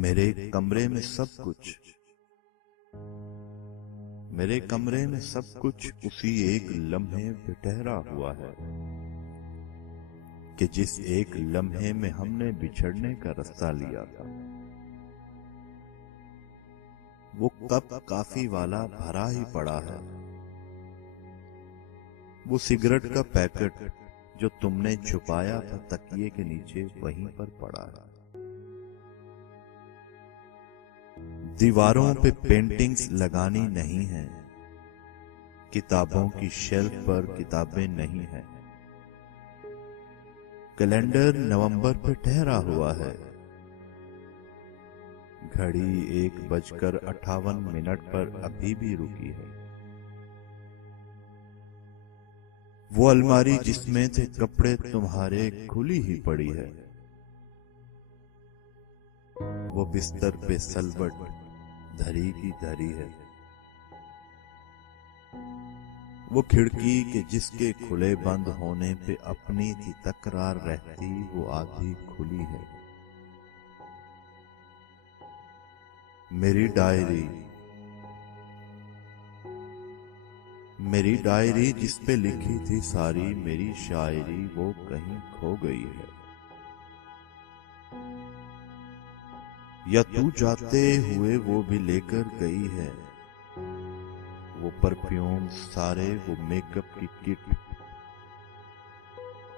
میرے کمرے میں سب کچھ اسی ایک لمحے پہ ٹھہرا ہوا ہے کہ جس ایک لمحے میں ہم نے بچھڑنے کا راستہ لیا تھا۔ وہ کپ کافی والا بھرا ہی پڑا ہے، وہ سگریٹ کا پیکٹ جو تم نے چھپایا تھا تکیے کے نیچے وہیں پر پڑا ہے۔ دیواروں پہ پینٹنگز لگانی نہیں ہیں، کتابوں کی شیلف پر کتابیں نہیں ہیں، کیلنڈر نومبر پہ ٹھہرا ہوا ہے، گھڑی 1:58 پر ابھی بھی رکی ہے۔ وہ الماری جس میں تھے کپڑے تمہارے کھلی ہی پڑی ہے، وہ بستر پہ سلوٹ دھری کی دھری ہے، وہ کھڑکی کہ جس کے کھلے بند ہونے پہ اپنی تھی تکرار رہتی وہ آدھی کھلی ہے۔ میری ڈائری جس پہ لکھی تھی ساری میری شاعری وہ کہیں کھو گئی ہے، یا تو جاتے ہوئے وہ بھی لے کر گئی ہے، وہ پرفیوم سارے، وہ میک اپ کی کٹ،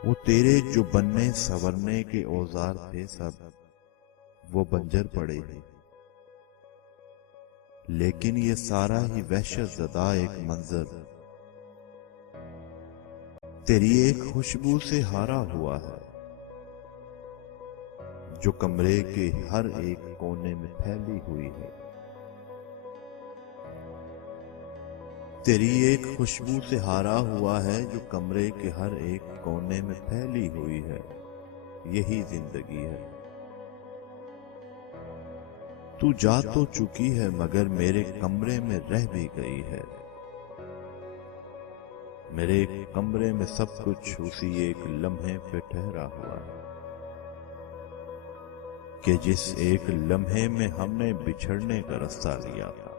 وہ تیرے جو بننے سنورنے کے اوزار تھے سب وہ بنجر پڑے ہیں۔ لیکن یہ سارا ہی وحشت زدہ ایک منظر تیری ایک خوشبو سے ہارا ہوا ہے، جو کمرے کے ہر ایک کونے میں پھیلی ہوئی ہے۔ تیری ایک خوشبو سے ہارا ہوا ہے جو کمرے کے ہر ایک کونے میں پھیلی ہوئی ہے۔ یہی زندگی ہے۔ تو جا تو چکی ہے مگر میرے کمرے میں رہ بھی گئی ہے۔ میرے کمرے میں سب کچھ اسی ایک لمحے پہ ٹھہرا ہوا ہے کہ جس ایک لمحے میں ہم نے بچھڑنے کا راستہ لیا تھا۔